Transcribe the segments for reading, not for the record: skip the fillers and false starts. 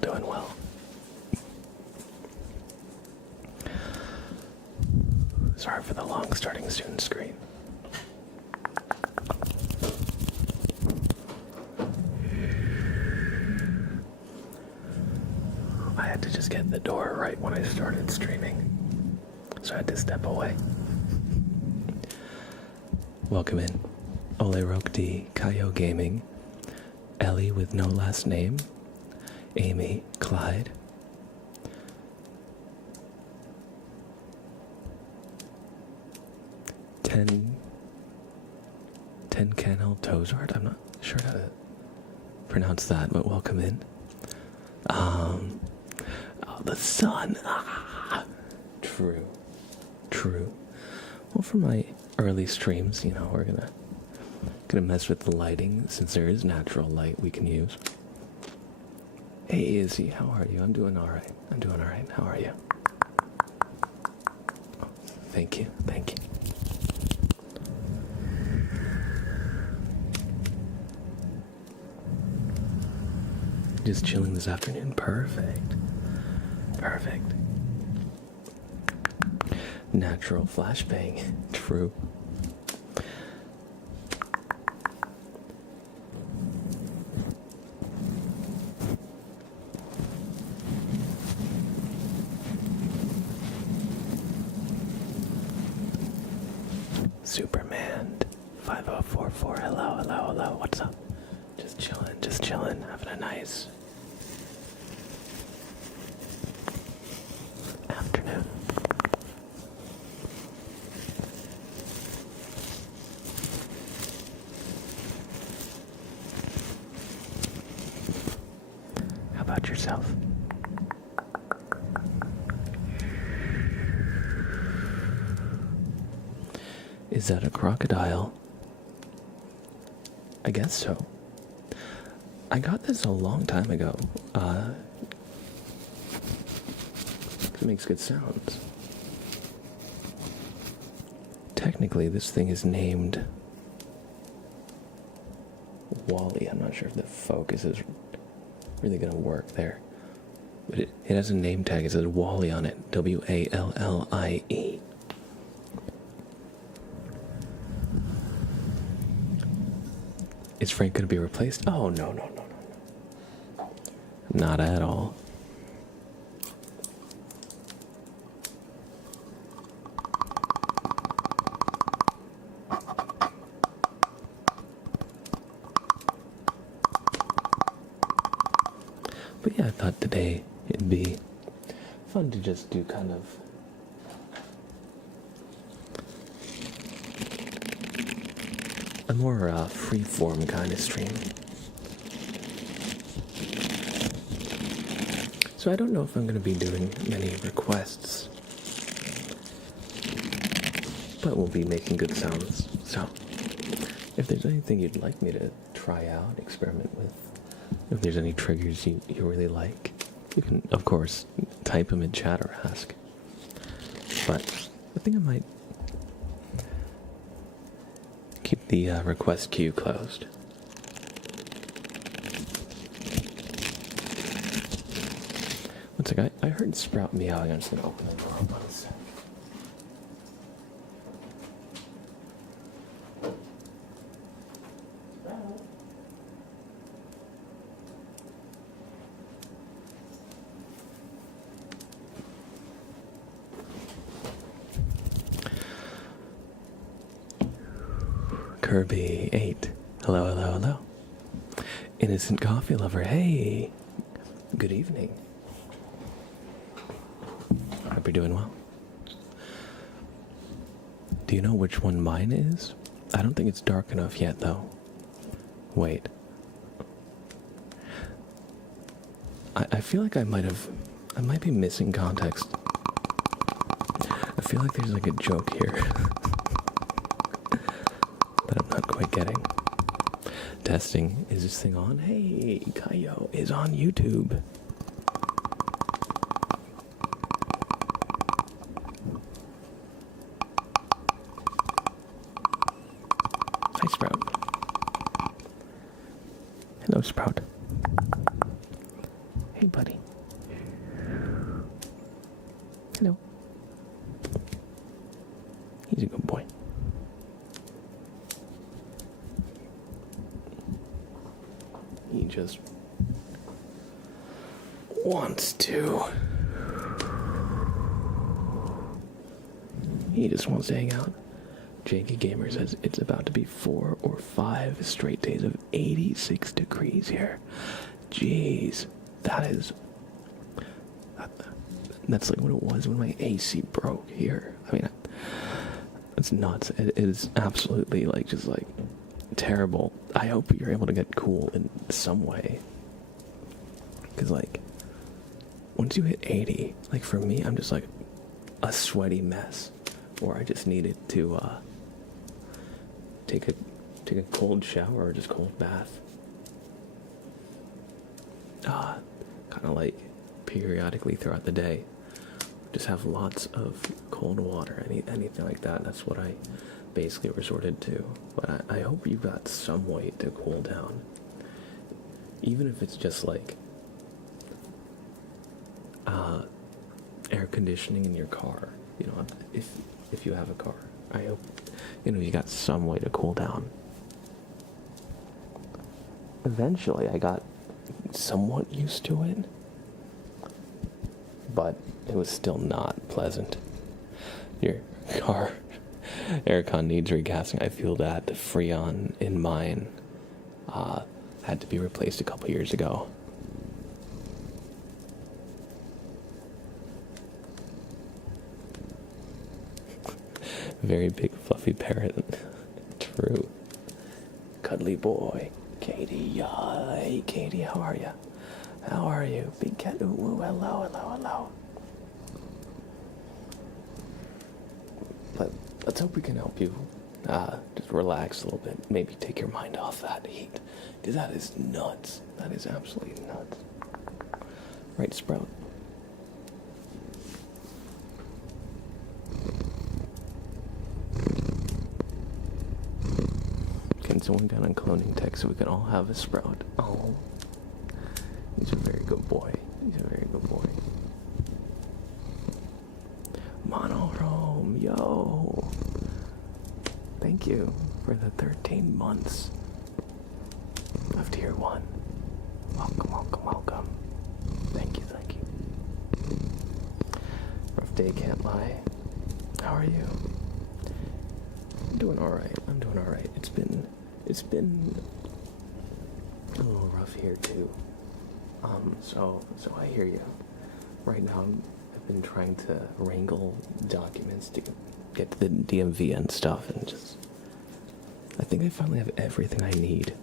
doing well. Sorry for the long starting soon screen. I had to just get the door right when I started streaming, so I had to step away. Welcome in, Ole Roke D, Kaio Gaming, Ellie with no last name, Amy, Clyde, Ten Canal Tozart. I'm not sure how to pronounce that, but welcome in. Oh, the sun. True. Well, for my early streams, we're gonna mess with the lighting since there is natural light we can use. Hey, Izzy, how are you? I'm doing all right. How are you? Oh, thank you. Just chilling this afternoon. Perfect. Natural flashbang. True. Superman 5044. Hello. What's up? Just chilling, having a nice afternoon. How about yourself? Is that a crocodile? I guess so. I got this a long time ago. It makes good sounds. Technically, this thing is named Wally. I'm not sure if the focus is really going to work there. But it has a name tag. It says Wally on it. W-A-L-L-I-E. Is Frank going to be replaced? Oh, no. Not at all. But yeah, I thought today it'd be fun to just do kind of a more free-form kind of stream. So I don't know if I'm going to be doing many requests, but we'll be making good sounds. So if there's anything you'd like me to try out, experiment with, if there's any triggers you really like, you can, of course, type them in chat or ask. But I think I might keep the request queue closed. One sec, I heard Sprout meowing. I'm just going to open the door up on a sec. Kirby 8. Hello. Innocent coffee lover. Hey. Good evening. Hope you're doing well. Do you know which one mine is? I don't think it's dark enough yet, though. Wait. I feel like I might be missing context. I feel like there's like a joke here. That I'm not quite getting. Testing. Is this thing on? Hey, Kaio is on YouTube. Hi, Sprout. Hello, Sprout. Hey, buddy. Hello. He's a good boy. He just wants to. He just wants to hang out. Janky Gamer says it's about to be 4 or 5 straight days of 86 degrees here. Jeez, that's like what it was when my AC broke here. I mean, it's nuts. It is absolutely just terrible. I hope you're able to get cool in some way. Because once you hit 80, for me, I'm just a sweaty mess. Or I just needed to take a cold shower or just cold bath. Kind of periodically throughout the day. Just have lots of cold water, anything like that. That's what I basically resorted to. But I hope you got some way to cool down. Even if it's just air conditioning in your car. If you have a car. I hope you got some way to cool down. Eventually I got somewhat used to it. But it was still not pleasant. Your car aircon needs recasting. I feel that the Freon in mine had to be replaced a couple years ago. Very big fluffy parrot. True. Cuddly boy. Katie. Hey, Katie, how are you? How are you? Big cat. Ooh, hello. But let's hope we can help you just relax a little bit. Maybe take your mind off that heat. Because that is nuts. That is absolutely nuts. Right, Sprout? Can someone down on cloning tech so we can all have a Sprout? Oh. He's a very good boy. Monochrome, yo. Thank you for the 13 months of Tier 1. Welcome. Thank you. Rough day, can't lie. How are you? I'm doing alright. It's been a little rough here too. So I hear you. Right now, I've been trying to wrangle documents to get to the DMV and stuff, and I think I finally have everything I need.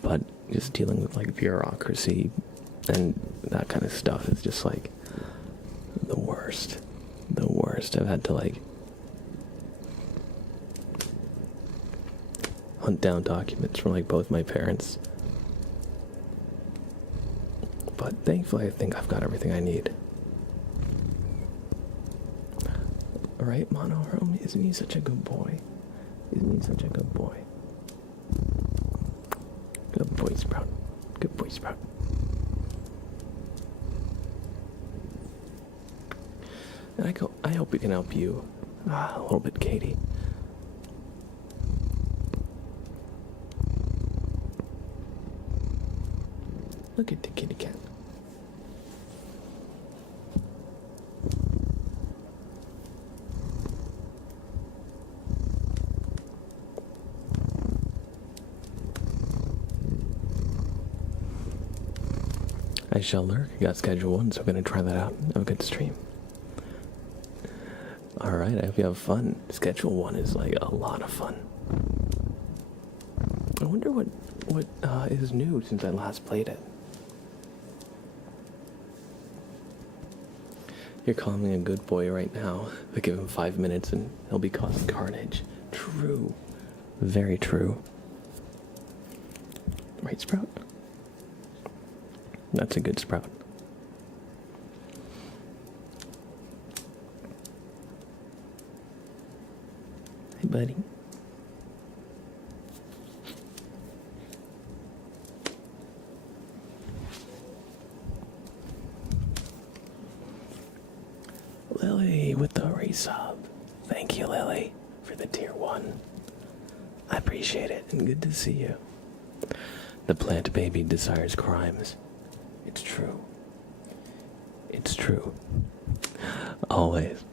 But just dealing with bureaucracy and that kind of stuff is just the worst. I've had to hunt down documents from both my parents. But thankfully, I think I've got everything I need. Right, Monochrome? Isn't he such a good boy? Good boy, Sprout. And I hope we can help you a little bit, Katie. Look at the kitty cat. I shall lurk. I got schedule 1, so I'm gonna try that out. Have a good stream. Alright, I hope you have fun. Schedule 1 is a lot of fun. I wonder what is new since I last played it. You're calling me a good boy right now, but give him 5 minutes and he'll be causing carnage. True. Very true. Right, Sprout? That's a good Sprout. Hey, buddy. Lily with the resub. Thank you, Lily, for the tier 1. I appreciate it, and good to see you. The plant baby desires crimes. It's true. It's true. Always.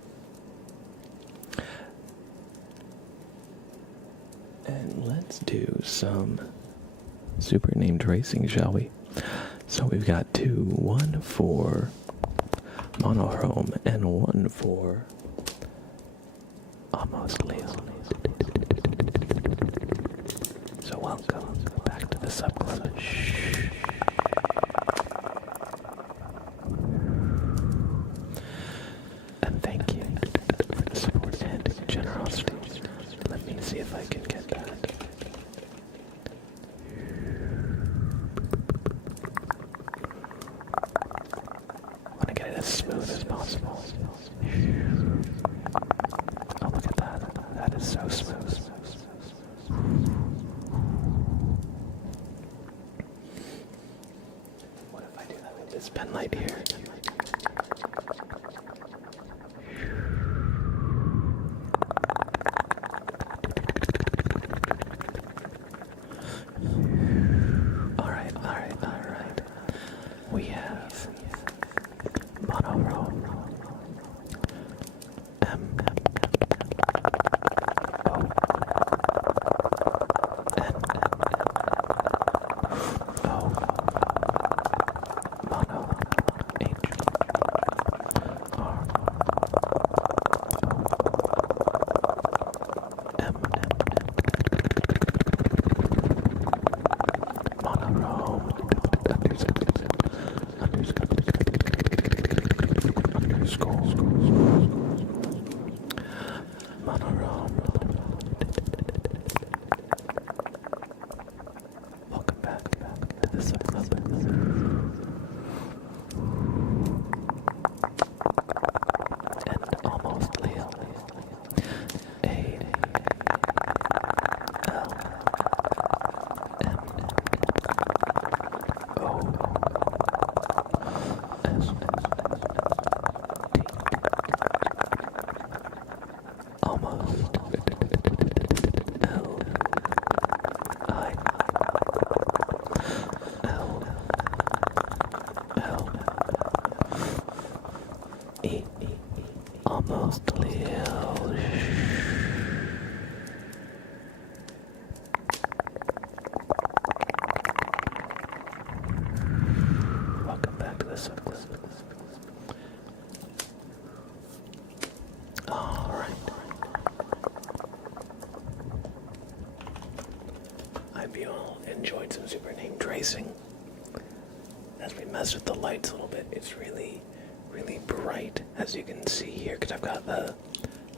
And let's do some super named racing, shall we? So we've got 2, 1 for monochrome and 1 for almost Leo. So welcome back to the sub club. Shh. And thank you for the support and generosity. Let me see if I can get that. I want to get it as smooth as possible. Oh, look at that. That is so smooth. What if I do that with this pen light here? Alright. We have monochrome. M O N O mono H R M monochrome underscore monochrome. Welcome back to the sub club. And almost Leo. A L M O S T. Almost L I L L E. Almost Leo. Welcome back to the sub club. Alright. I hope you all enjoyed some super named tracing. As we mess with the lights a little bit, it's really bright, as you can see here, because I've got the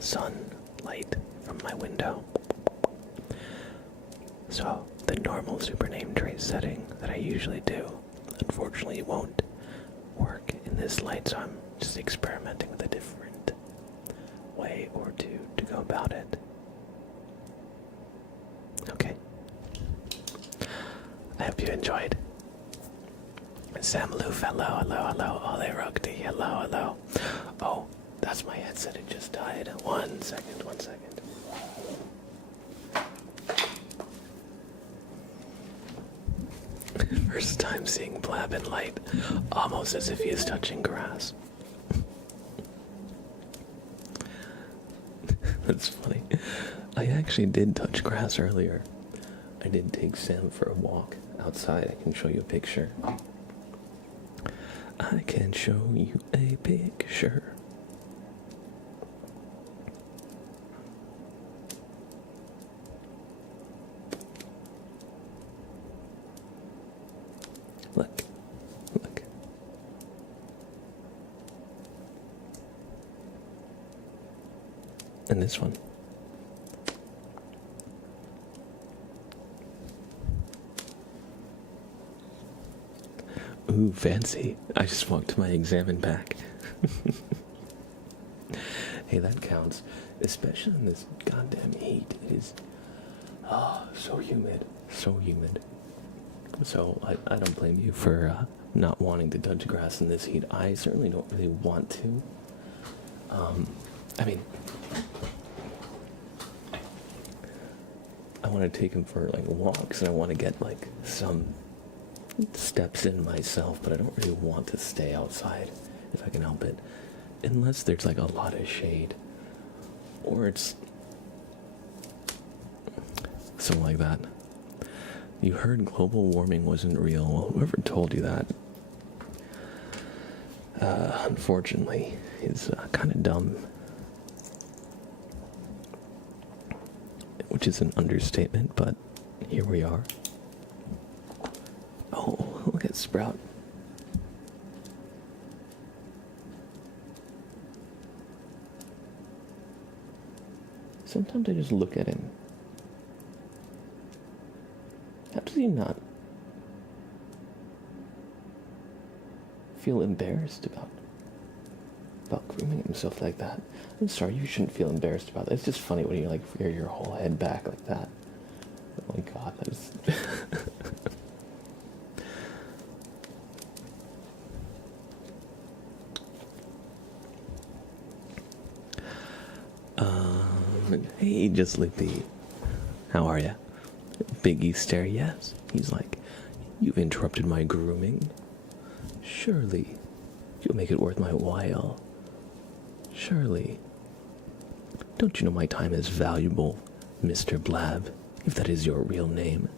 sunlight from my window. So the normal super name trace setting that I usually do, unfortunately, won't work in this light, so I'm just experimenting with a different way or two to go about it. Okay. I hope you enjoyed. Sam Loof, hello. Ole Rugby, hello. Oh, that's my headset, it just died. One second. First time seeing Blab in light, almost as if he is touching grass. That's funny. I actually did touch grass earlier. I did take Sam for a walk outside. I can show you a picture. I can show you a picture. Look. And this one. Ooh, fancy. I just walked to my exam and back. Hey, that counts. Especially in this goddamn heat. It is so humid. So humid. So I don't blame you for not wanting to touch grass in this heat. I certainly don't really want to. I mean, I want to take him for like walks, and I want to get like some steps in myself, but I don't really want to stay outside if I can help it, unless there's like a lot of shade, or it's something like that. You heard global warming wasn't real. Well, whoever told you that, unfortunately, is kind of dumb. Which is an understatement, but here we are. Oh, look at Sprout. Sometimes I just look at him. How does he not feel embarrassed about grooming himself like that? I'm sorry, you shouldn't feel embarrassed about that. It's just funny when you like rear your whole head back like that. Oh my god, that is hey, just Loopy. How are ya? Biggie stare, yes. He's like, you've interrupted my grooming. Surely, you'll make it worth my while. Surely. Don't you know my time is valuable, Mr. Blab, if that is your real name?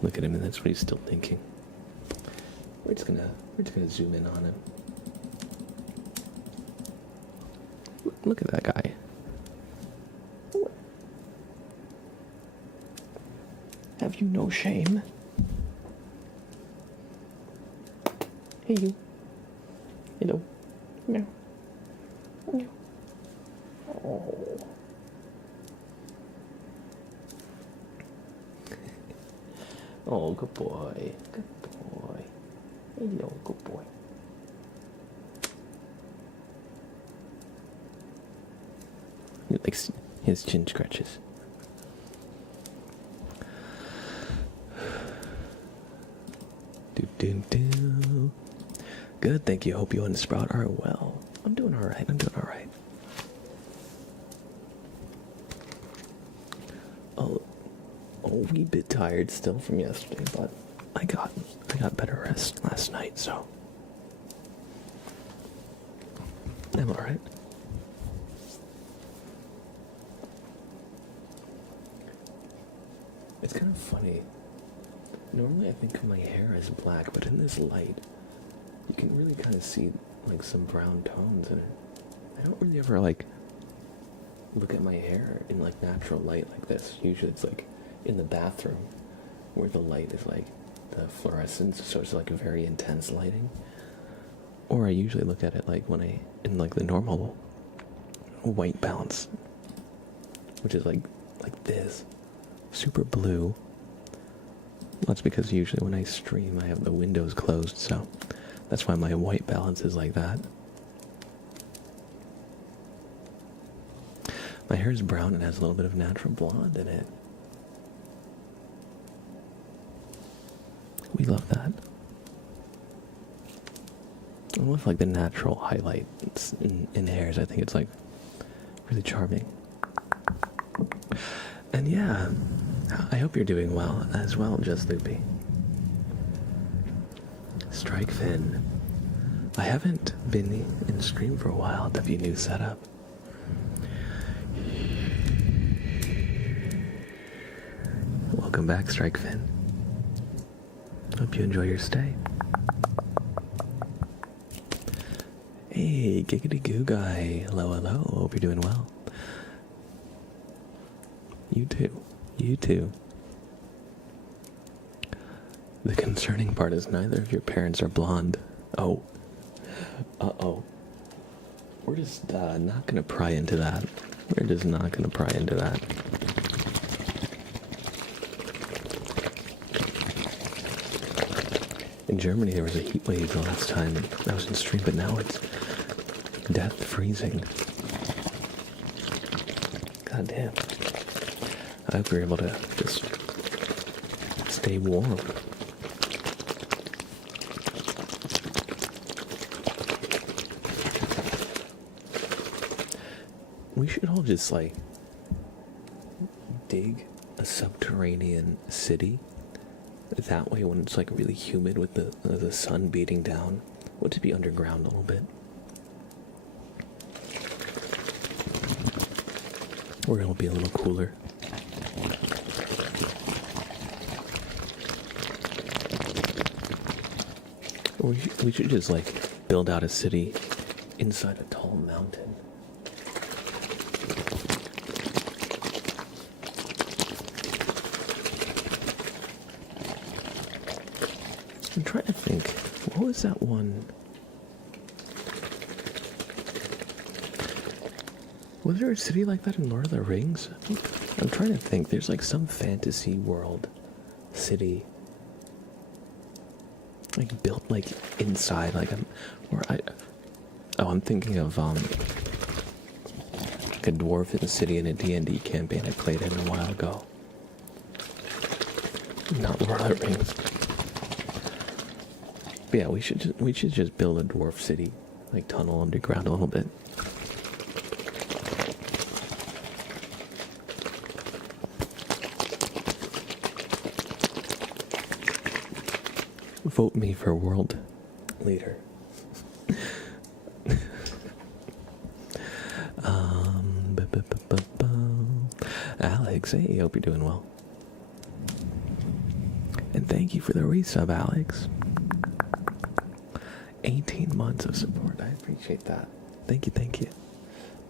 Look at him, and that's what he's still thinking. We're just gonna zoom in on him. Look at that guy. Have you no shame? Hey, you. Hello. Meow. Meow. Oh. Oh, good boy. Good boy. Hello, good boy. He likes his chin scratches. Do. Good, thank you. Hope you and Sprout are well. I'm doing alright. A wee bit tired still from yesterday, but I got better rest last night, so I'm alright. It's kind of funny. Normally I think of my hair as black, but in this light, you can really kind of see like some brown tones in it. I don't really ever like look at my hair in like natural light like this. Usually it's like in the bathroom where the light is like the fluorescence, so it's like a very intense lighting. Or I usually look at it like when in like the normal white balance, which is like this, super blue. That's because usually when I stream I have the windows closed, so that's why my white balance is like that. My hair is brown and has a little bit of natural blonde in it. We love that. I love like the natural highlights in hairs. I think it's like really charming. And yeah, I hope you're doing well as well, Just Loopy. Strike Fin. I haven't been in stream for a while. W new setup. Welcome back, Strike Fin. Hope you enjoy your stay. Hey, Giggity Goo Guy. Hello, hello. Hope you're doing well. You too. You too. The concerning part is neither of your parents are blonde. Oh. Uh-oh. We're just not gonna pry into that. We're just not gonna pry into that. In Germany, there was a heat wave the last time I was in stream, but now it's death freezing. God damn. I hope you're able to just stay warm. We should all just like dig a subterranean city. That way, when it's like really humid with the sun beating down, we'll just be underground a little bit. Where it'll be a little cooler. We should just like build out a city inside a tall mountain. I'm trying to think, what was that one? Was there a city like that in Lord of the Rings? I'm trying to think, there's like some fantasy world city like built like inside like I'm thinking of like a dwarven city in a D&D campaign I played in a while ago. Not Lord of the Rings. But yeah, we should just build a dwarf city, like tunnel underground a little bit. Vote me for world leader. Alex, hey, hope you're doing well. And thank you for the resub, Alex. 18 months of support. I appreciate that. Thank you, thank you.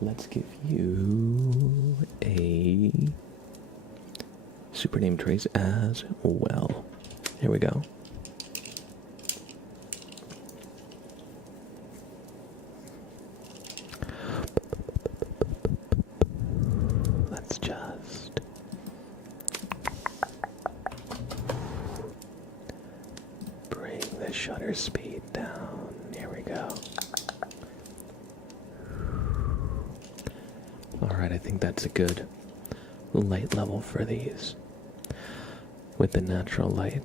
Let's give you a super name trace as well. Here we go. Let's just bring the shutter speed down. Here we go. Alright, I think that's a good light level for these. With the natural light.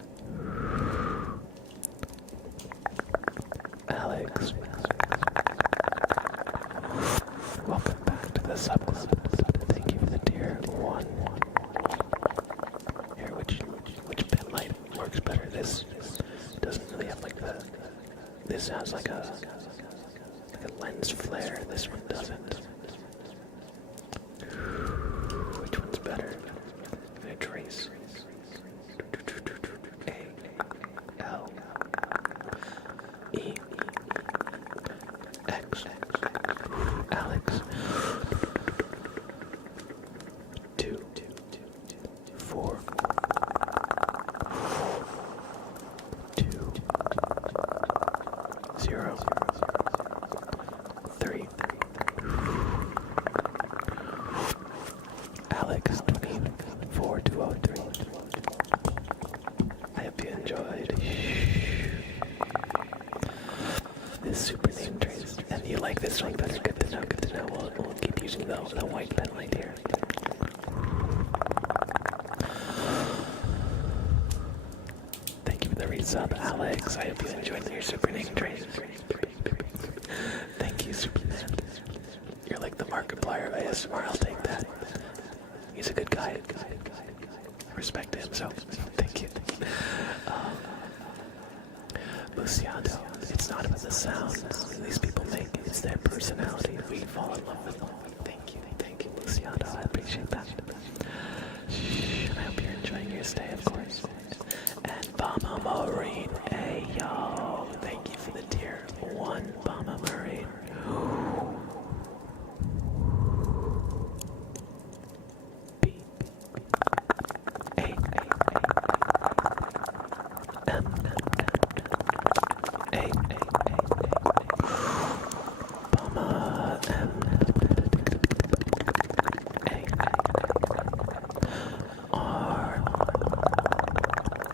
Alex. Welcome back to the sub club. Thank you for the tier 1. Here, which pen light works better? This doesn't really have like the... This has like a lens flare. This one doesn't. Which one's better? I'm gonna trace. A L E X. Alex. 2 4 2 0 3 Alex 24203. I hope you enjoyed this super name trace. And you like this one better. Good to know, good to know. We'll keep using the white pen light here. Thank you for the resub, Alex. I hope you enjoyed your super name trace. Thank you, Superman. You're like the Markiplier of ASMR. I'll take that. He's a good guy. I respect him, so thank you. Luciano, it's not about the sound these people make, it's their personality. We fall in love with them. Thank you, Luciano. I appreciate that. And I hope you're enjoying your stay, of course. And Bama Marine, hey yo, thank you for the tier 1, Bama Marine. B A M A Bama M A R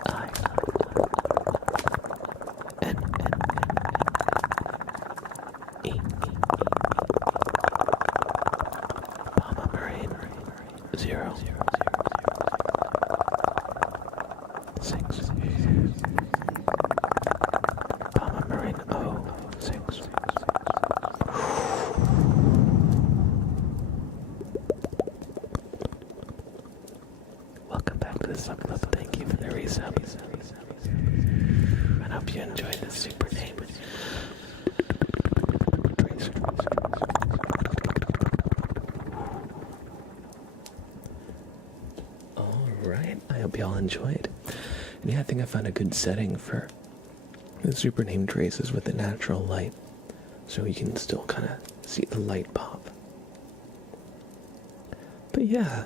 I N E Bama Marine 0 6 Bama Marine 06 enjoy it. And yeah, I think I found a good setting for the super name traces with the natural light, so you can still kind of see the light pop. But yeah,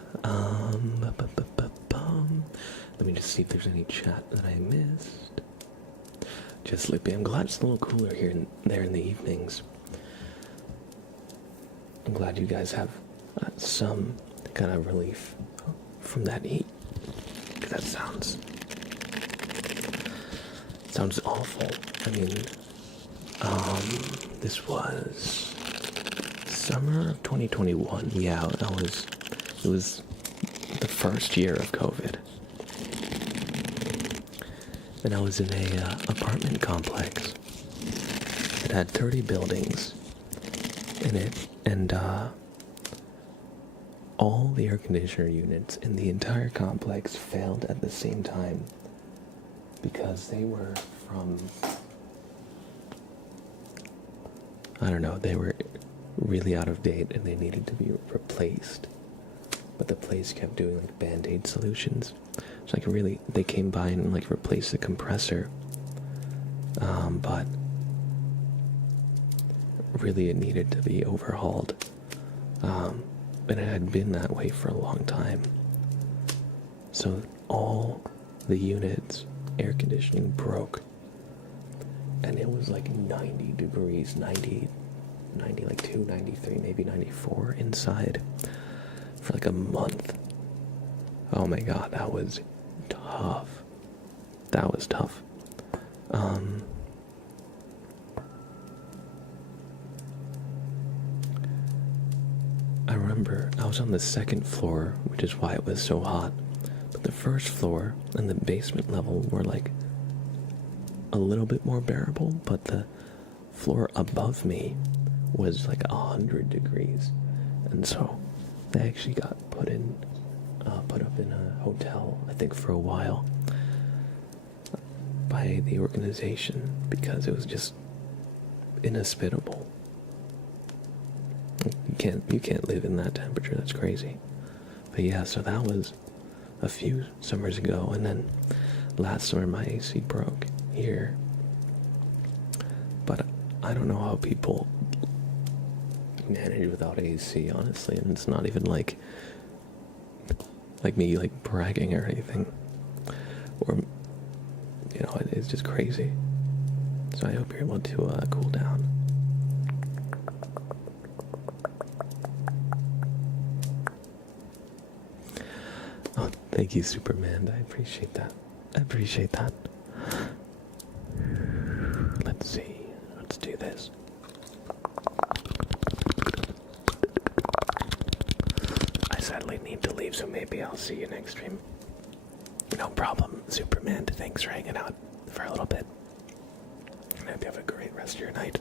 let me just see if there's any chat that I missed. Just sleepy. I'm glad it's a little cooler here and there in the evenings. I'm glad you guys have some kind of relief from that heat. 'Cause that sounds awful. I mean, this was summer of 2021. Yeah, it was the first year of COVID. And I was in a apartment complex. It had 30 buildings in it, and all the air conditioner units in the entire complex failed at the same time because they were from, I don't know, they were really out of date and they needed to be replaced. But the place kept doing like Band-Aid solutions. So like really, they came by and like replaced the compressor. But really it needed to be overhauled. And it had been that way for a long time. So all the units, air conditioning broke. And it was like 90 degrees, 90 like 2, 93, maybe 94 inside for like a month. Oh my god, that was tough. That was tough. I remember I was on the second floor, which is why it was so hot. But the first floor and the basement level were like a little bit more bearable, but the floor above me was like 100 degrees. And so they actually got put up in a hotel, I think, for a while by the organization because it was just inhospitable. You can't live in that temperature. That's crazy. But yeah, so that was a few summers ago, and then last summer my AC broke here. But I don't know how people manage without AC, honestly, and it's not even like me like bragging or anything, or you know, it's just crazy. So I hope you're able to cool down. Oh, thank you, Superman. I appreciate that. Let's see. Let's do this. I sadly need to leave, so maybe I'll see you next stream. No problem, Superman. Thanks for hanging out for a little bit. And I hope you have a great rest of your night.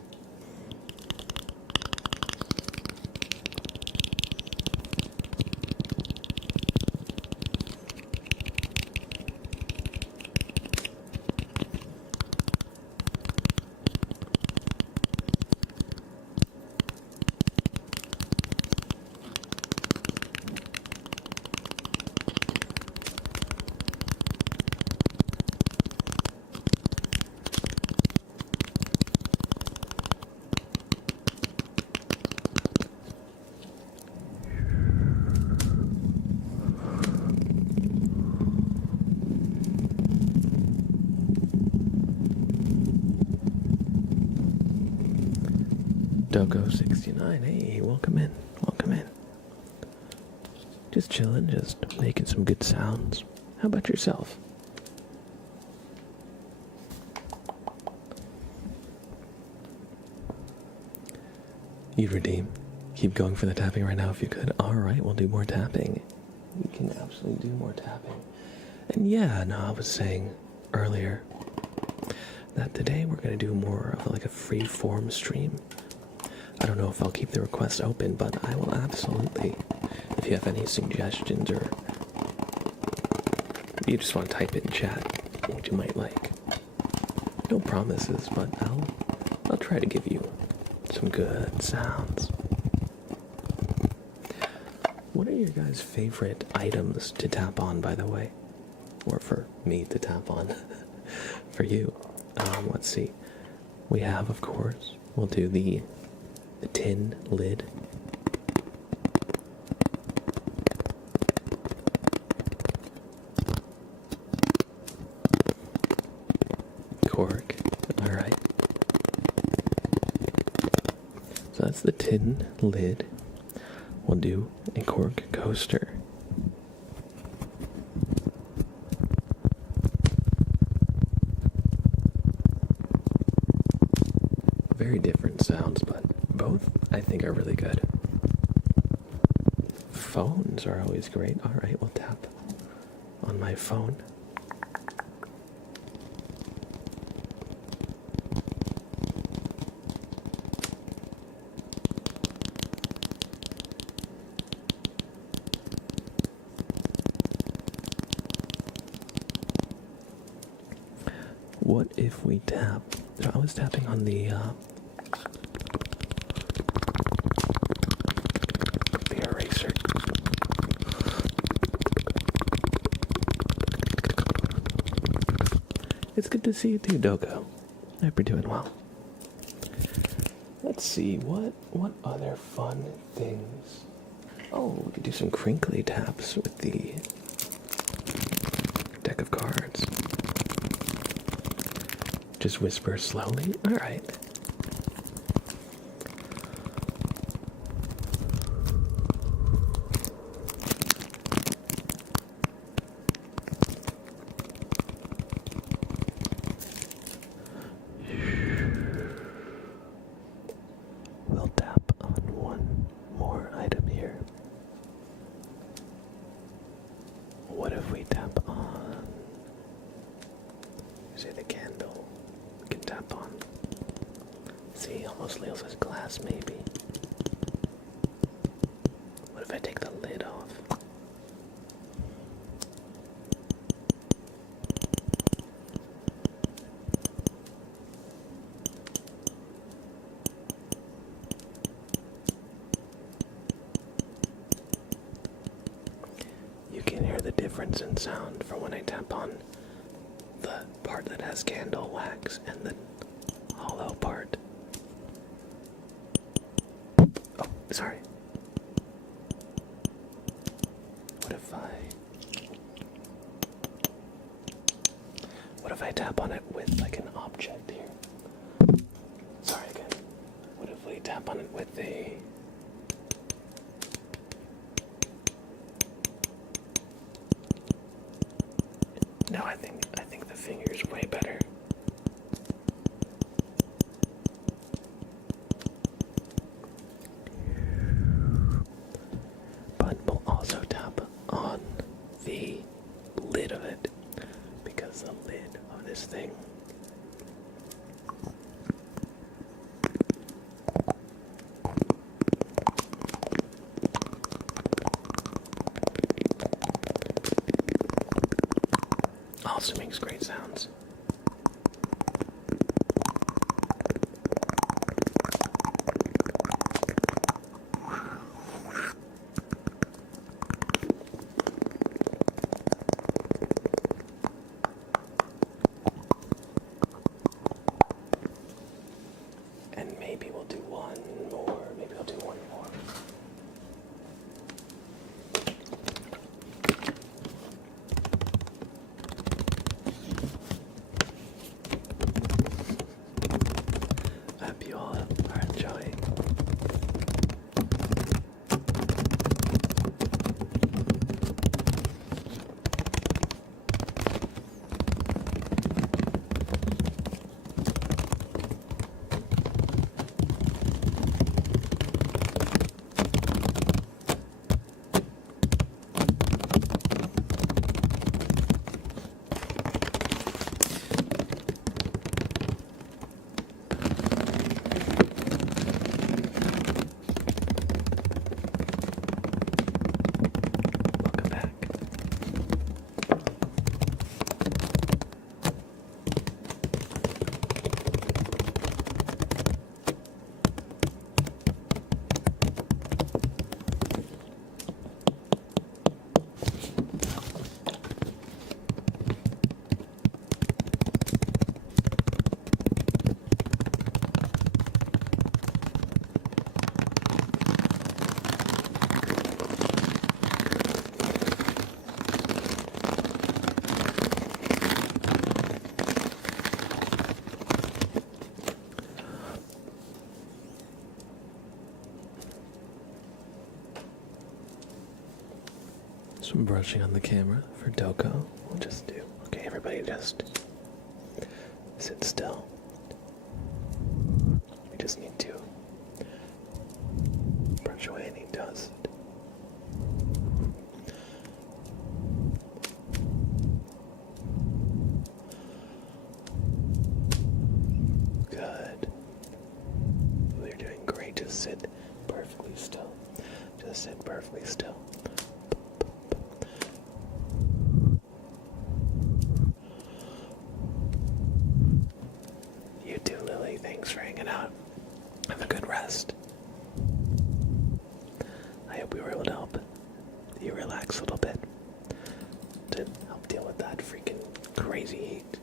Dogo69, hey, welcome in. Just chilling, just making some good sounds. How about yourself? You'd redeem. Keep going for the tapping right now if you could. Alright, we'll do more tapping. We can absolutely do more tapping. And yeah, no, I was saying earlier that today we're going to do more of like a free form stream. I don't know if I'll keep the requests open, but I will absolutely, if you have any suggestions or you just want to type it in chat what you might like. No promises, but I'll try to give you some good sounds. What are your guys' favorite items to tap on, by the way? or for me to tap on for you. Let's see. We have, of course, we'll do the tin lid. Cork. Alright. So that's the tin lid. We'll do a cork coaster. Very different sounds, but both I think are really good. Phones are always great. Alright, we'll tap on my phone. What if we tap? I was tapping on the eraser. It's good to see you too, Dogo. I hope you're doing well. Let's see, what other fun things? Oh, we could do some crinkly taps with the deck of cards. Just whisper slowly? Alright. We'll tap on one more item here. What if we tap on, say, the candle? We can tap on. See, almost feels as glass, maybe. What if I take the lid off? You can hear the difference in sound from when I tap on the part that has candle wax and the hollow part. Oh, sorry. What if I tap on it with like an object here? Sorry again. What if we tap on it with a... No, I think the finger's way better. But we'll also tap on the lid of it, because the lid of this thing also makes great sounds. And maybe we'll do one more. Maybe I'll do one more. I hope you all are enjoying. some brushing on the camera for Doko. We'll just do. Okay, everybody just sit still. We just need to brush away any dust. Good. You're doing great. Just sit perfectly still. Just sit perfectly still. You too, Lily. Thanks for hanging out. Have a good rest. I hope we were able to help you relax a little bit to help deal with that freaking crazy heat.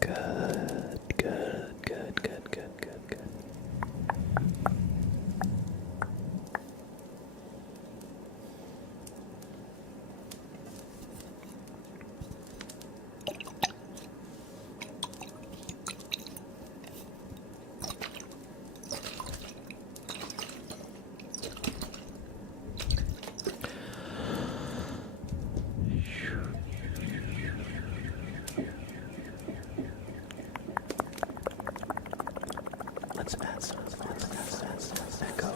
Good. Let's add some echo.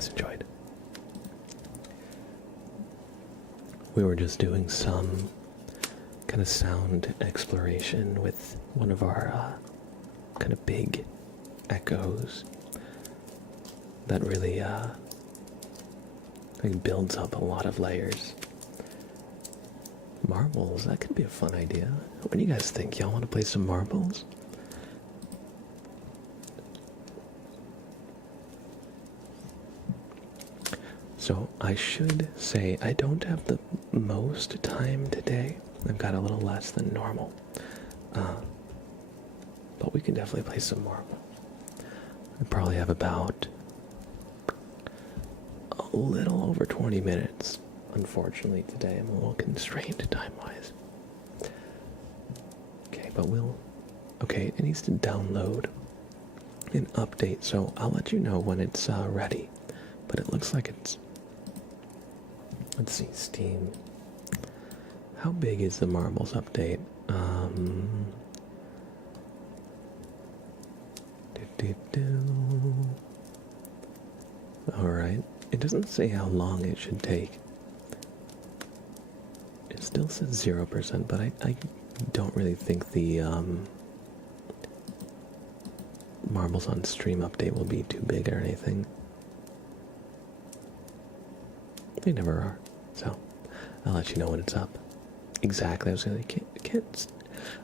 guys enjoyed. We were just doing some kind of sound exploration with one of our kind of big echoes that really like builds up a lot of layers. Marbles, that could be a fun idea. What do you guys think? Y'all want to play some marbles? So I should say I don't have the most time today. I've got a little less than normal. But we can definitely play some marble. I probably have about a little over 20 minutes. Unfortunately today I'm a little constrained time-wise. Okay, but okay, it needs to download an update, so I'll let you know when it's ready. But it looks like it's, let's see, Steam. How big is the Marbles update? Alright, it doesn't say how long it should take. It still says 0%, but I don't really think the Marbles on Stream update will be too big or anything. They never are, so I'll let you know when it's up. Exactly, I was gonna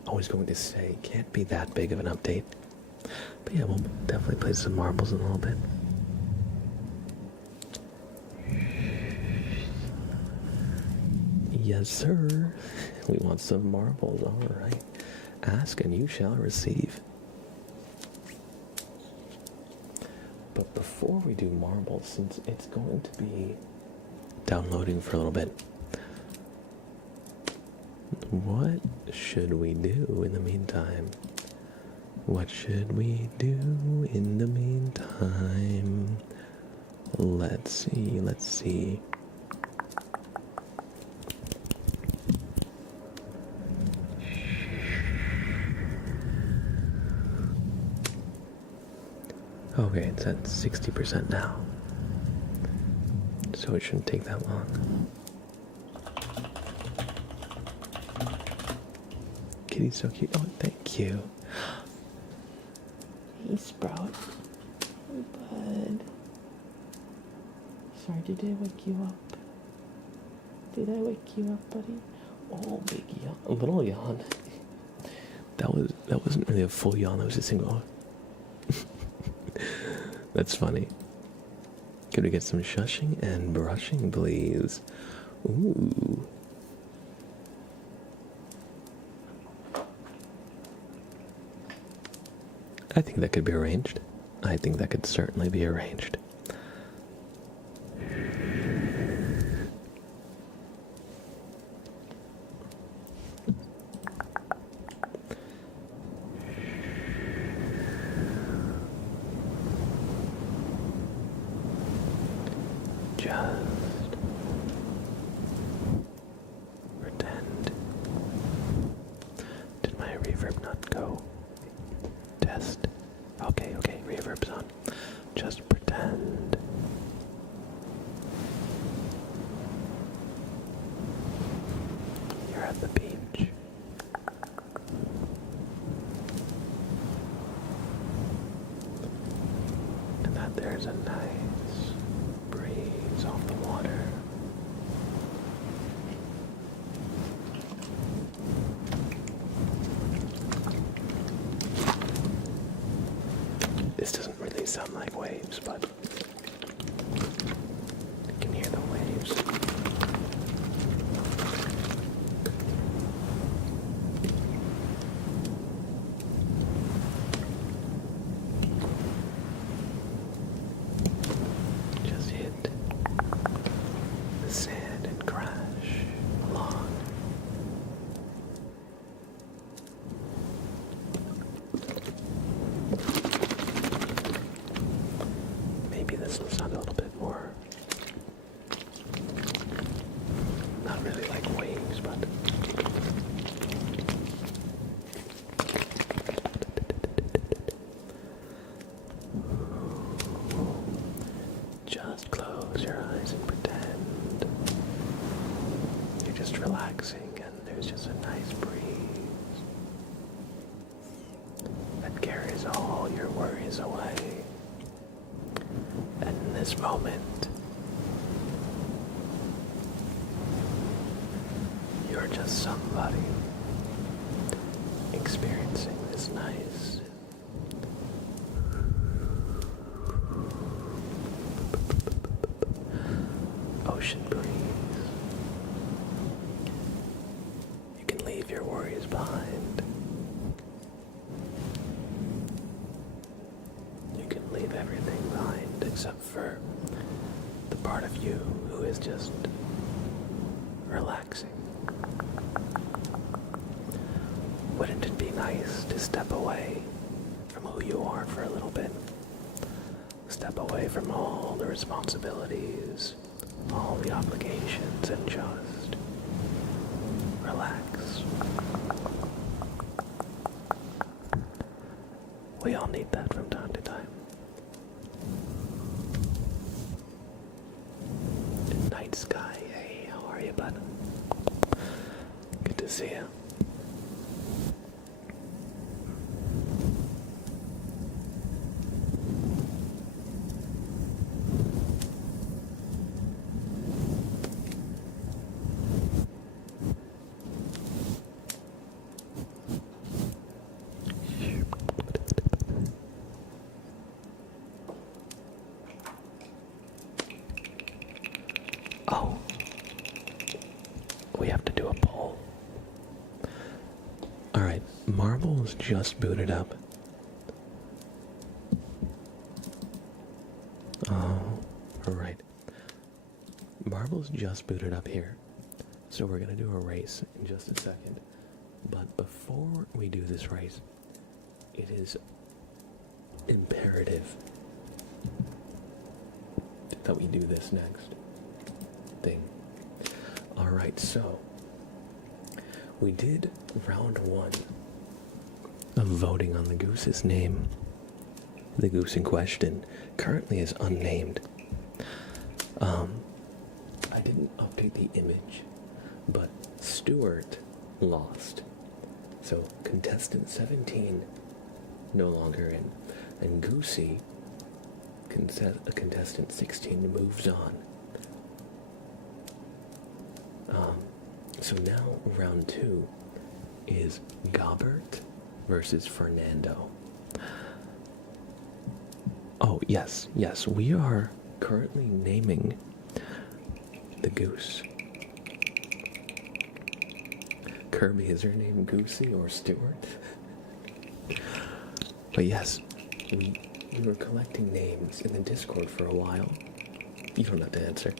always going to say, can't be that big of an update. But yeah, we'll definitely play some marbles in a little bit. Yes, sir. We want some marbles, alright. Ask and you shall receive. But before we do marbles, since it's going to be downloading for a little bit, what should we do in the meantime? What should we do in the meantime? Let's see. Okay, it's at 60% now. So it shouldn't take that long. Kitty's so cute. Oh, thank you. Hey, Sprout. Hey, bud. Sorry, did I wake you up? Did I wake you up, buddy? Oh, big yawn. A little yawn. That wasn't really a full yawn. That was just single. That's funny. Could we get some shushing and brushing, please? Ooh. I think that could be arranged. I think that could certainly be arranged. Just pretend. Did my reverb not go? Test. Okay, reverb's on. Just pretend. You're at the beach. And that there's a nice breeze off the water. This doesn't really sound like waves, but you can hear the waves. Just hit the sand and crash along. Maybe this will sound a little bit more, not really like waves, but just relaxing, and there's just a nice breeze that carries all your worries away. And in this moment, you're just somebody experiencing this nice ocean breeze. You can leave your worries behind. You can leave everything behind except for the part of you who is just relaxing. Wouldn't it be nice to step away from who you are for a little bit? Step away from all the responsibilities, all the obligations, and just relax. We all need that from time to time. Night Sky, hey, how are you, bud? Good to see you. Oh, we have to do a poll. Alright, Marvel's just booted up. Oh, alright. Marvel's just booted up here. So we're gonna do a race in just a second. But before we do this race, it is imperative that we do this next thing. Alright, so we did round 1 of voting on the goose's name. The goose in question currently is unnamed. I didn't update the image, but Stuart lost. So contestant 17 no longer in, and Goosey, contestant 16, moves on. So now round 2 is Gobert versus Fernando. Oh, yes, we are currently naming the goose. Kirby, is her name Goosey or Stewart? But yes, we were collecting names in the Discord for a while. You don't have to answer.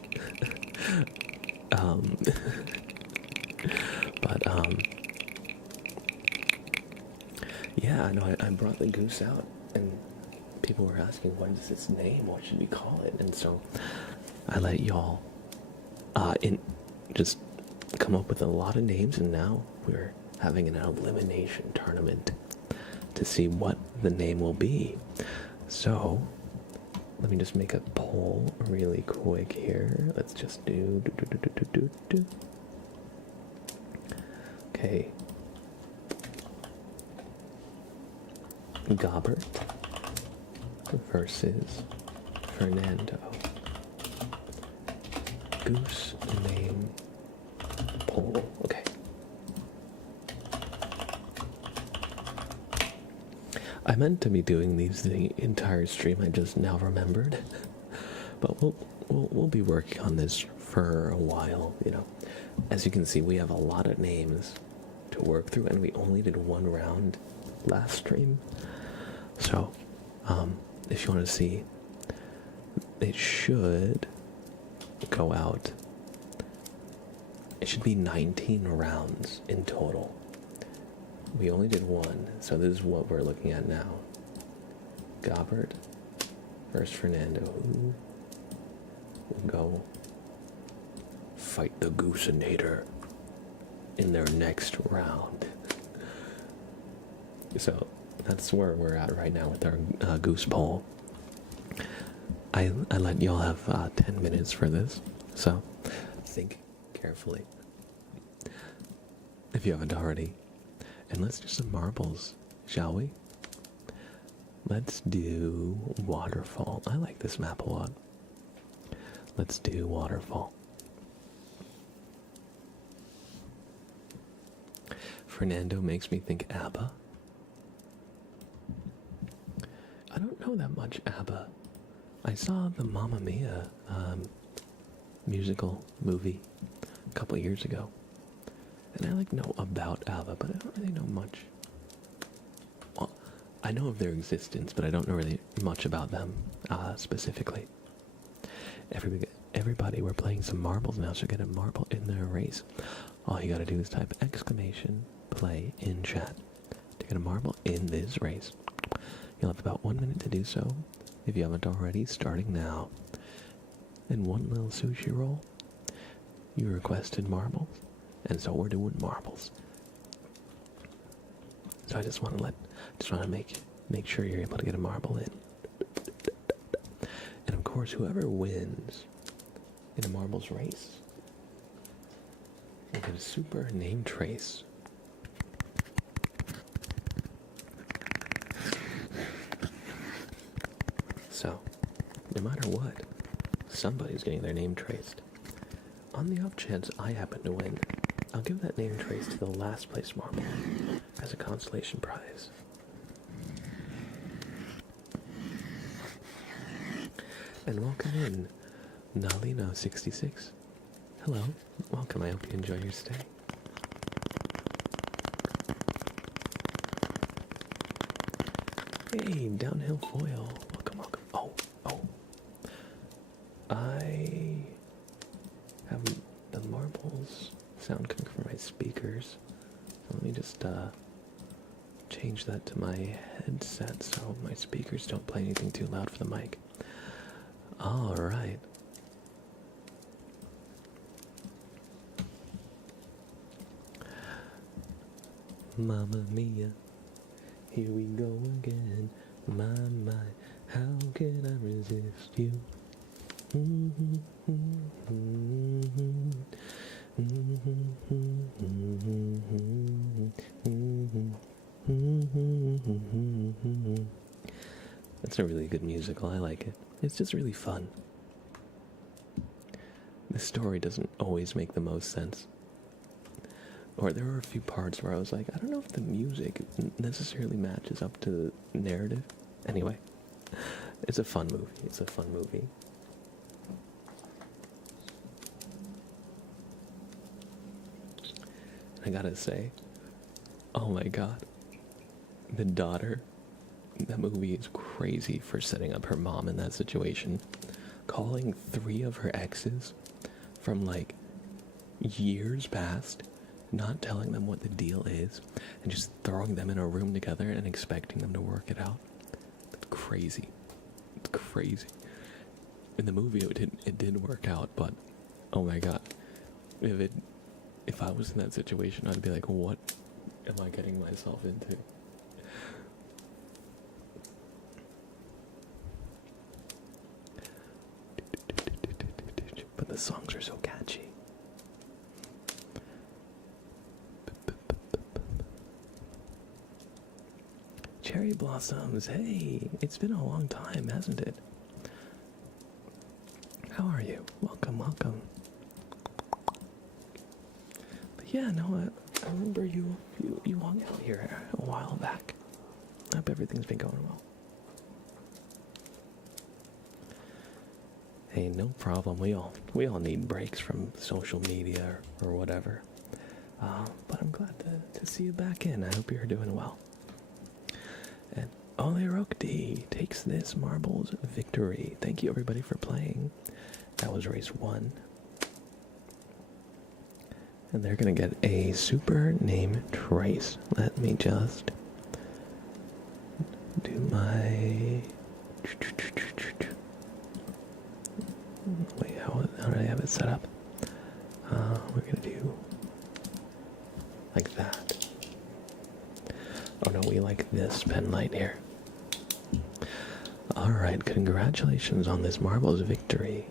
Yeah, no, I brought the goose out, and people were asking, what is its name? What should we call it? And so I let y'all just come up with a lot of names, and now we're having an elimination tournament to see what the name will be. So let me just make a poll really quick here. Let's just do. Okay. Gobert versus Fernando. Goose name poll. Okay. I meant to be doing these the entire stream. I just now remembered. But we'll be working on this for a while, you know. As you can see, we have a lot of names to work through, and we only did 1 round last stream. So, if you want to see, it should go out. It should be 19 rounds in total. We only did 1, so this is what we're looking at now. Gobert versus Fernando. Who will go fight the Gooseinator in their next round? So that's where we're at right now with our goose poll. I let y'all have 10 minutes for this, so think carefully. if you haven't already. And let's do some marbles, shall we? Let's do waterfall. I like this map a lot. Let's do waterfall. Fernando makes me think ABBA. I don't know that much ABBA. I saw the Mamma Mia musical movie a couple years ago. And I know about ABBA, but I don't really know much. Well, I know of their existence, but I don't know really much about them specifically. Everybody, we're playing some marbles now, so get a marble in the race. All you gotta do is type !play in chat to get a marble in this race. You'll have about 1 minute to do so, if you haven't already, starting now. And one little sushi roll. You requested marbles, and so we're doing marbles. So I just want to make sure you're able to get a marble in. And of course, whoever wins in a marbles race will get a super name trace. So, no matter what, somebody's getting their name traced. On the off chance I happen to win, I'll give that name trace to the last place marble as a consolation prize. And welcome in, Nalino66. Hello, welcome, I hope you enjoy your stay. Hey, Downhill Foil, welcome, welcome. Oh. I have the marbles sound coming from my speakers. So let me just change that to my headset so my speakers don't play anything too loud for the mic. Alright. Mamma Mia, here we go again. My, how can I resist you? That's a really good musical, I like it. It's just really fun. The story doesn't always make the most sense. Or there were a few parts where I was like, I don't know if the music necessarily matches up to the narrative. Anyway, it's a fun movie. I gotta say, oh my god, the daughter, that movie is crazy for setting up her mom in that situation. Calling 3 of her exes from years past, not telling them what the deal is, and just throwing them in a room together and expecting them to work it out. It's crazy. It's crazy. In the movie, it did work out, but oh my god, if I was in that situation, I'd be like, what am I getting myself into? But the songs are so catchy. Cherry Blossoms, hey, it's been a long time, hasn't it? How are you? Welcome, welcome. But yeah, no, I remember you hung out here a while back. I hope everything's been going well. Hey, no problem. We all need breaks from social media or whatever. But I'm glad to see you back in. I hope you're doing well. And Olerokdi takes this marbles victory. Thank you everybody for playing. That was race 1. And they're gonna get a super name trace. Let me just do my... Wait, how do I have it set up? We're gonna do like that. Oh no, we like this pen light here. Alright, congratulations on this marbles victory.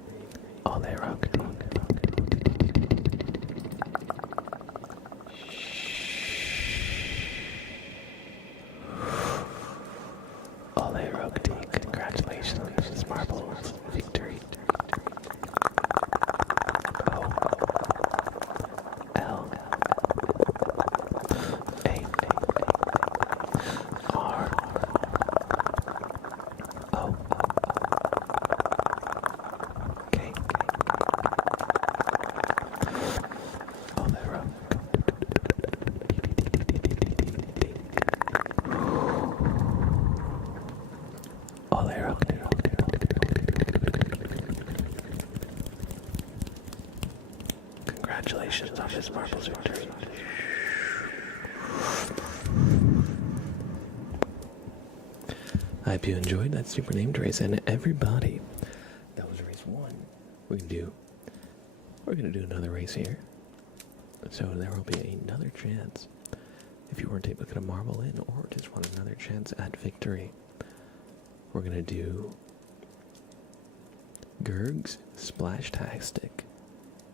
Oh, they rocked. Rokti, congratulations on this marbles victory. O L A R O K. Oh, there are. Oh, there are. Congratulations on his marbles victory. I hope you enjoyed that super named race, and everybody, that was race 1. We're gonna do another race here. So there will be another chance if you weren't able to get a marble in or just want another chance at victory. We're gonna do Gerg's Splashtastic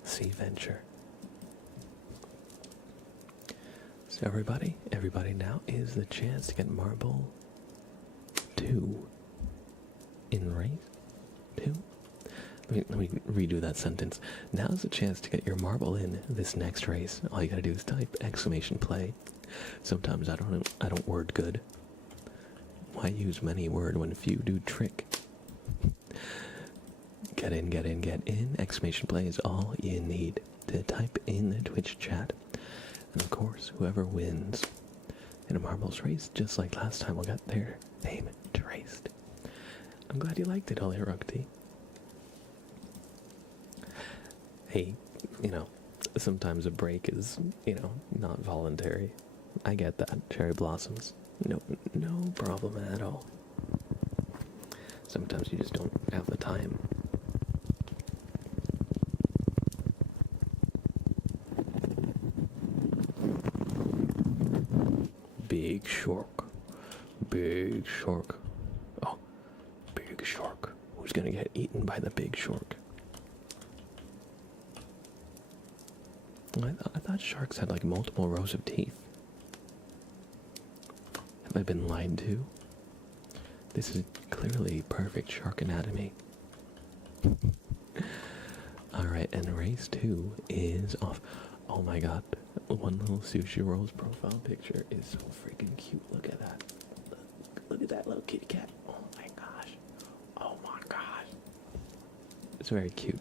Sea Venture. So everybody now is the chance to get marble 2 in race 2. Let me redo that sentence. Now's the chance to get your marble in this next race. All you gotta do is type !play. Sometimes I don't word good. Why use many word when few do trick? Get in. !play is all you need to type in the Twitch chat. And of course, whoever wins in a marbles race, just like last time, will get their name traced. I'm glad you liked it, Ollie Rugty. Hey, sometimes a break is, not voluntary. I get that, cherry blossoms. No problem at all. Sometimes you just don't have the time. Big shark. Oh, big shark. Who's gonna get eaten by the big shark? I thought sharks had like multiple rows of teeth. Have I been lied to? This is clearly perfect shark anatomy. Alright, and race 2 is off. Oh my god, one little sushi roll's profile picture is so freaking cute. Look at that. Look at that little kitty cat. Oh my gosh. Oh my gosh. It's very cute.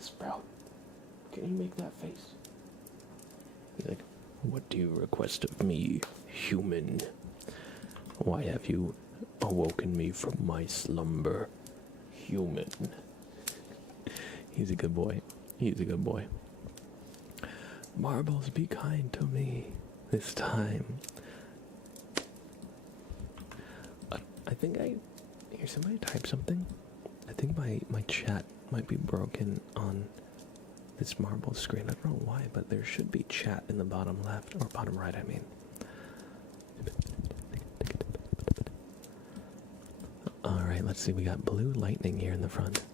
Sprout. Can you make that face? He's like, what do you request of me, human? Why have you awoken me from my slumber, human? He's a good boy. Marbles, be kind to me this time. I think hear somebody type something. I think my chat might be broken on this marble screen. I don't know why, but there should be chat in the bottom left, or bottom right, I mean. Alright, let's see, we got blue lightning here in the front.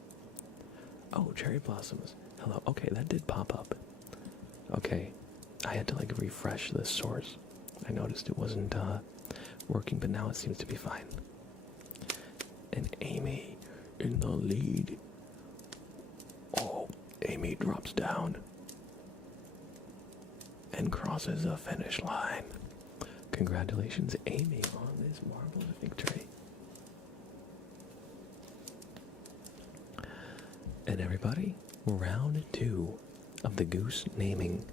Oh, cherry blossoms. Hello. Okay, that did pop up. Okay, I had to like refresh the source. I noticed it wasn't working, but now it seems to be fine. And Amy in the lead. Oh, Amy drops down and crosses the finish line. Congratulations, Amy, on this marvelous victory. And everybody, round 2 of the goose naming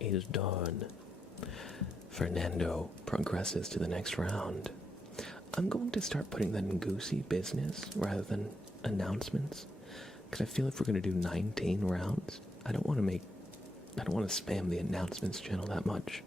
is done. Fernando progresses to the next round. I'm going to start putting that in goosey business rather than announcements, because I feel if we're going to do 19 rounds, I don't want to spam the announcements channel that much.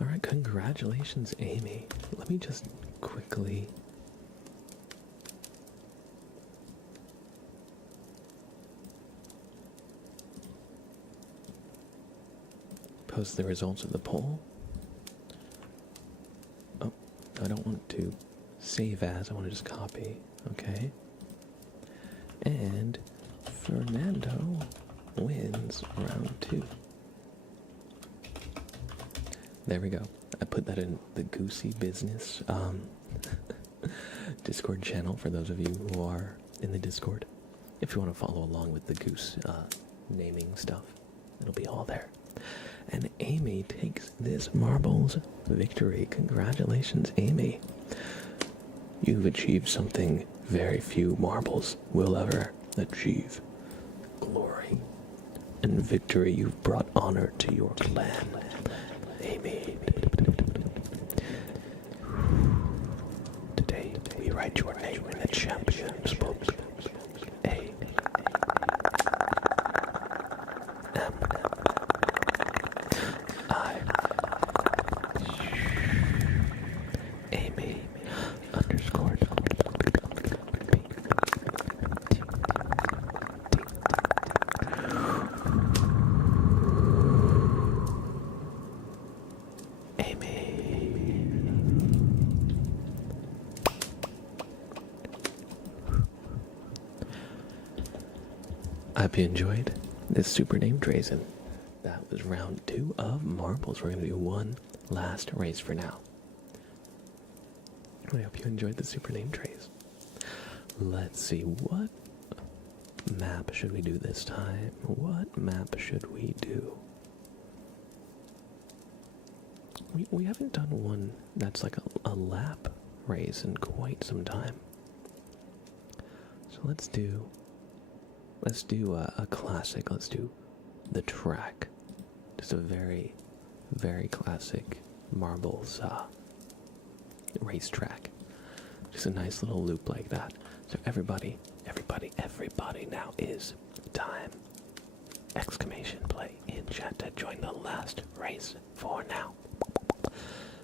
Alright, congratulations, Amy. Let me just quickly post the results of the poll. I don't want to save as, I want to just copy, okay? And Fernando wins round 2. There we go. I put that in the Goosey Business Discord channel for those of you who are in the Discord. If you want to follow along with the Goose naming stuff, it'll be all there. And Amy takes this marbles victory. Congratulations, Amy. You've achieved something very few marbles will ever achieve. Glory and victory. You've brought honor to your clan, Amy. Today, we write your name in the champion's book. A. M. I. Amy. Underscore. I hope you enjoyed this super name tracing. That was round 2 of marbles. We're going to do one last race for now. I hope you enjoyed the super name trace. Let's see, what map should we do this time? What map should we do? We haven't done one that's like a lap race in quite some time. So let's do a classic. Let's do the track. Just a very, very classic marbles racetrack. Just a nice little loop like that. So everybody now is time. Exclamation play in chat to join the last race for now.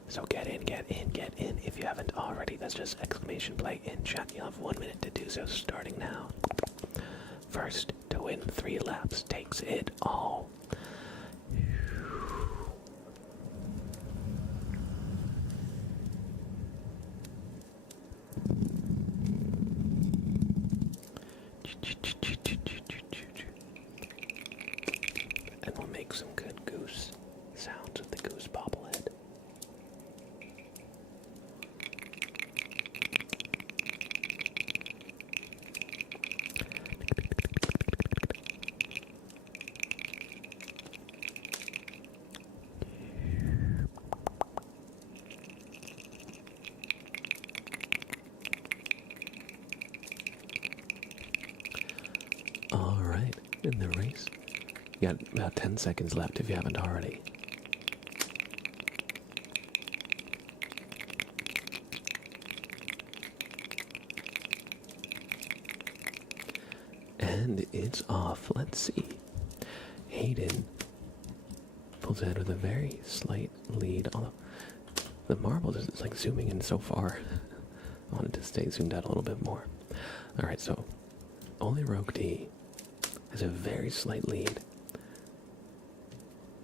So get in. If you haven't already, that's just exclamation play in chat. You'll have 1 minute to do so starting now. First to win 3 laps takes it all. And we'll make some good goose sounds with the goose bobblehead. Alright, in the race. You got about 10 seconds left if you haven't already. And it's off. Let's see. Hayden pulls ahead with a very slight lead, although the marbles is like zooming in so far. I wanted to stay zoomed out a little bit more. Alright, so only Rogue D has a very slight lead.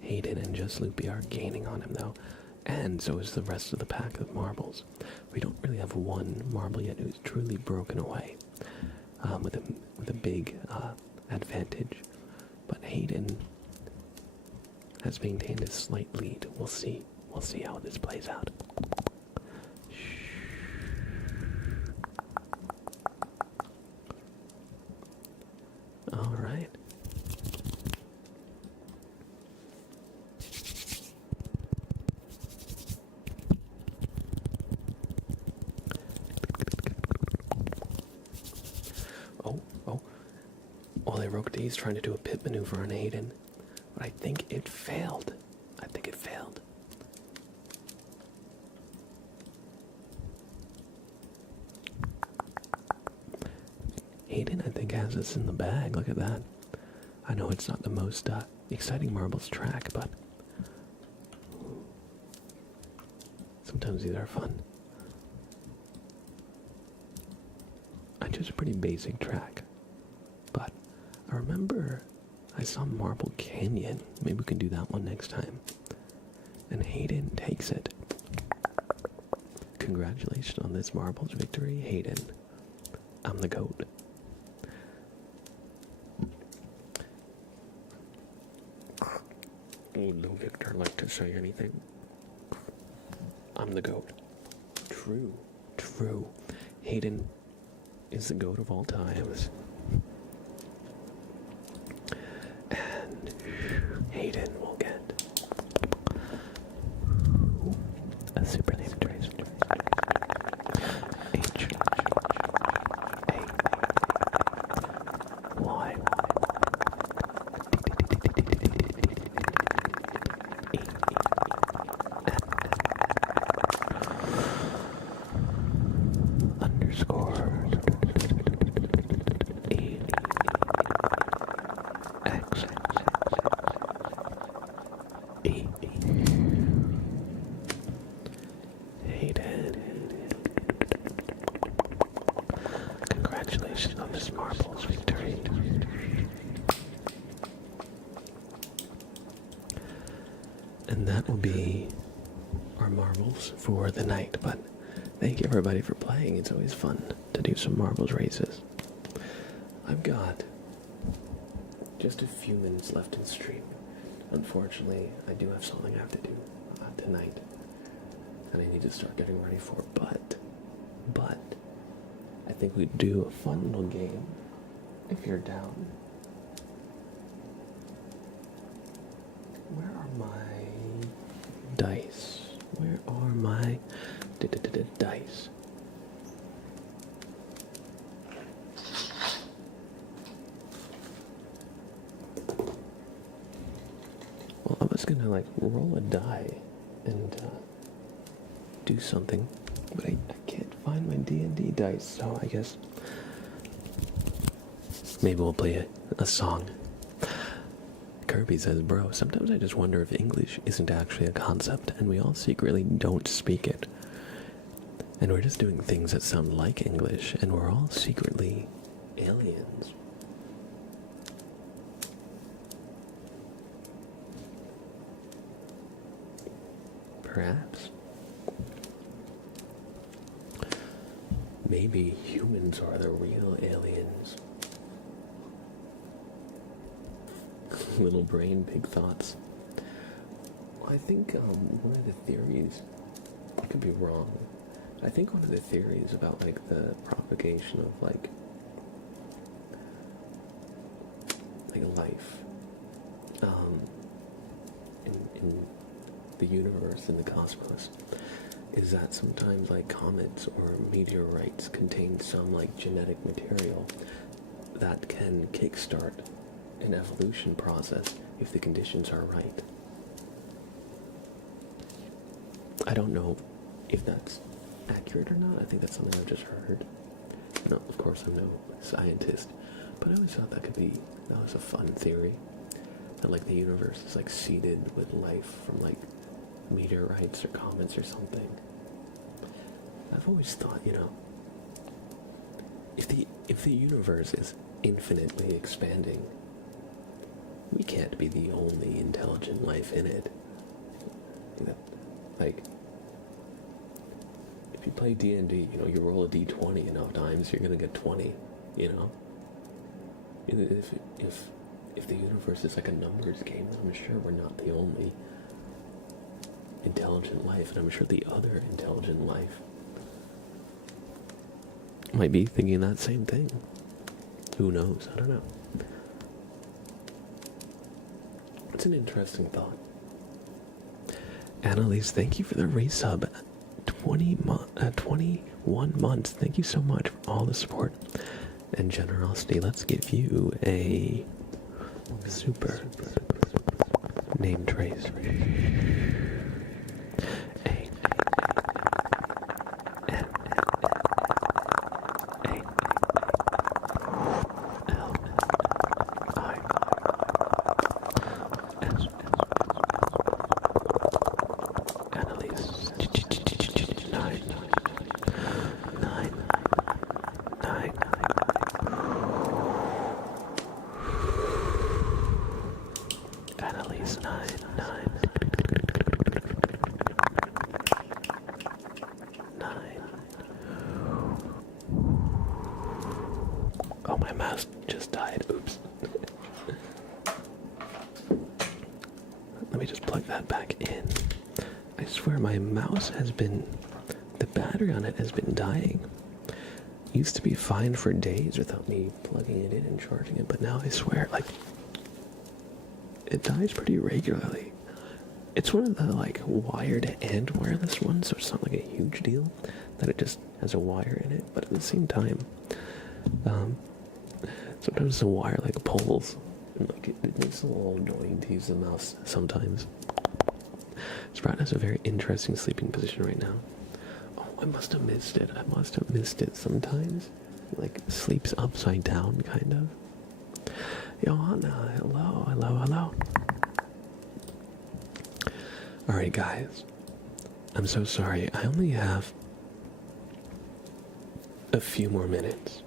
Hayden and Just Loopy are gaining on him though, and so is the rest of the pack of marbles. We don't really have one marble yet who's truly broken away with a big advantage, but Hayden has maintained a slight lead. We'll see how this plays out. All right. Ole Rogue D's trying to do a pit maneuver on Hayden, but I think it failed. Hayden, I think, has this in the bag. Look at that. I know it's not the most exciting marbles track, but sometimes these are fun. I chose a pretty basic track, but I remember I saw Marble Canyon. Maybe we can do that one next time. And Hayden takes it. Congrats. congratulations on this marbles victory, Hayden. I'm the GOAT. Would no Victor like to say anything? I'm the GOAT. True. True. Hayden is the GOAT of all times. And Hayden will get a super name trace. H A Y underscore E X E Hayden. Congratulations on this marbles victory. And that will be our marbles for the night, but thank you everybody for playing. It's always fun to do some marbles races. I've got just a few minutes left in stream. Unfortunately, I do have something I have to do tonight, and I need to start getting ready for it, but I think we'd do a fun little game if you're down. Where are my dice? Where are my dice? Well, I was gonna like roll a die and do something, but I can't find my D&D dice, so I guess maybe we'll play a song. Kirby says, bro, sometimes I just wonder if English isn't actually a concept and we all secretly don't speak it. And we're just doing things that sound like English and we're all secretly aliens. Perhaps. Maybe humans are the real aliens. Little brain, big thoughts. I think one of the theories, I could be wrong, I think one of the theories about like the propagation of like life in the universe, in the cosmos, is that sometimes like comets or meteorites contain some like genetic material that can kickstart an evolution process if the conditions are right. I don't know if that's accurate or not. I think that's something I've just heard. No, of course I'm no scientist, but I always thought that was a fun theory. That like the universe is like seeded with life from like meteorites or comets or something. I've always thought, if the universe is infinitely expanding, we can't be the only intelligent life in it. Like, if you play D&D, you roll a D20 enough times, you're gonna get 20, If the universe is like a numbers game, then I'm sure we're not the only intelligent life, and I'm sure the other intelligent life might be thinking that same thing. Who knows? I don't know. It's an interesting thought. Annalise, thank you for the resub. 21 months. Thank you so much for all the support and generosity. Let's give you a super name trace. mouse just died. Oops. Let me just plug that back in. I swear my mouse has been... the battery on it has been dying. Used to be fine for days without me plugging it in and charging it, but now I swear, like, it dies pretty regularly. It's one of the, like, wired and wireless ones, so it's not like a huge deal that it just has a wire in it, but at the same time, sometimes the wire, like, pulls, and, like, it makes a little annoying to use the mouse sometimes. Sprout has a very interesting sleeping position right now. Oh, I must have missed it. I must have missed it sometimes. He, like, sleeps upside down, kind of. Johanna, hello, hello, hello. Alright, guys. I'm so sorry. I only have a few more minutes.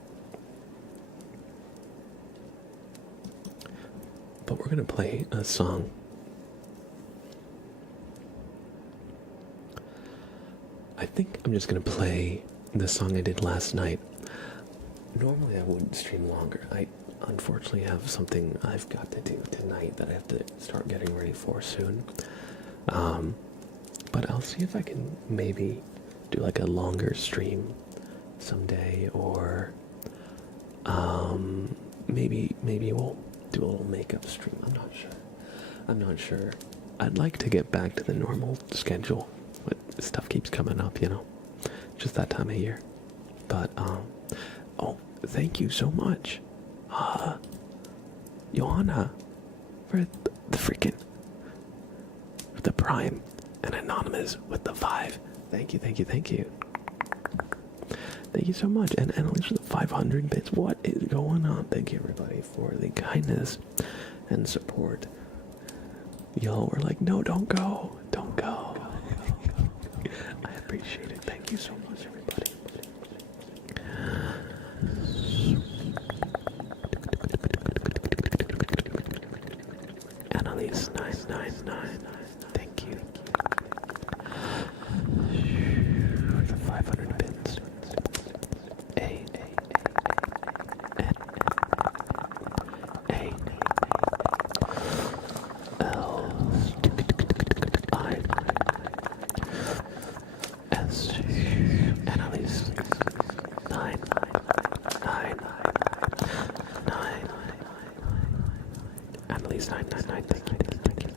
But we're gonna play a song. I think I'm just gonna play the song I did last night. Normally I wouldn't stream longer. I unfortunately have something I've got to do tonight that I have to start getting ready for soon. But I'll see if I can maybe do like a longer stream someday, or maybe we'll do a little makeup stream. I'm not sure. I'd like to get back to the normal schedule, but stuff keeps coming up, you know. Just that time of year. But oh, thank you so much, Johanna, for the freaking the Prime, and Anonymous with the 5. Thank you. Thank you so much. And Annalise for the 500 bits. What is going on? Thank you, everybody, for the kindness and support. Y'all were like, no, don't go. Don't go. I appreciate it. Thank you so much, everybody. Annalise 999. Thank you. For the 500 bits. A L I S Annalise 999. Annalise 999. Thank you.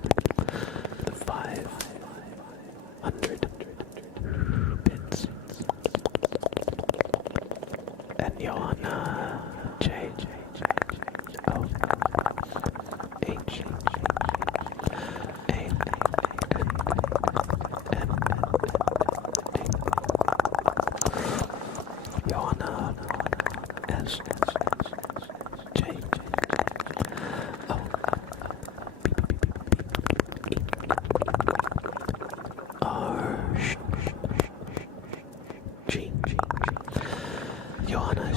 The 500 bits. And Johanna J O H A N Johanna S J O R G Johanna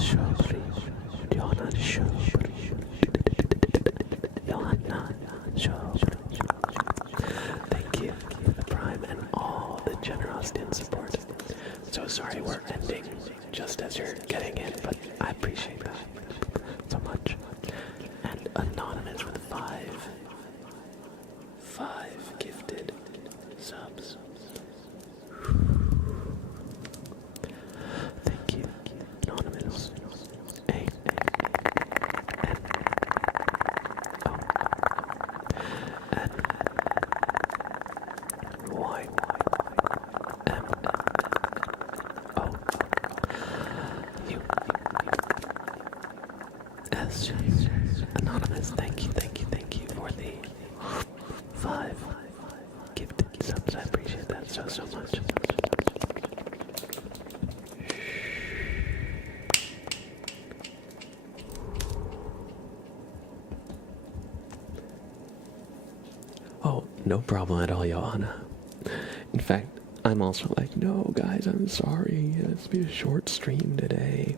show. Thank you for the Prime and all the generosity and support. So sorry we're ending just as you're getting in, but I appreciate that so much. And Anonymous with 5 gifted subs. Thank you, Anonymous. A N O N Y M O U S. Anonymous, thank you for the 5 gifted subs. I appreciate that so much. Oh, no problem at all, Johanna. In fact, I'm also like, no, guys, I'm sorry. It's be a short stream today.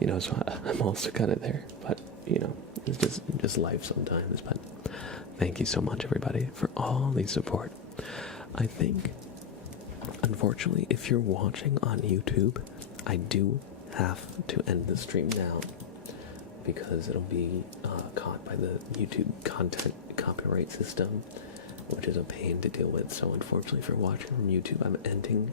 You know, so I'm also kind of there. But, you know, it's just life sometimes. But thank you so much, everybody, for all the support. I think, unfortunately, if you're watching on YouTube, I do have to end the stream now, because it'll be caught by the YouTube content copyright system, which is a pain to deal with. So unfortunately, if you're watching from YouTube, I'm ending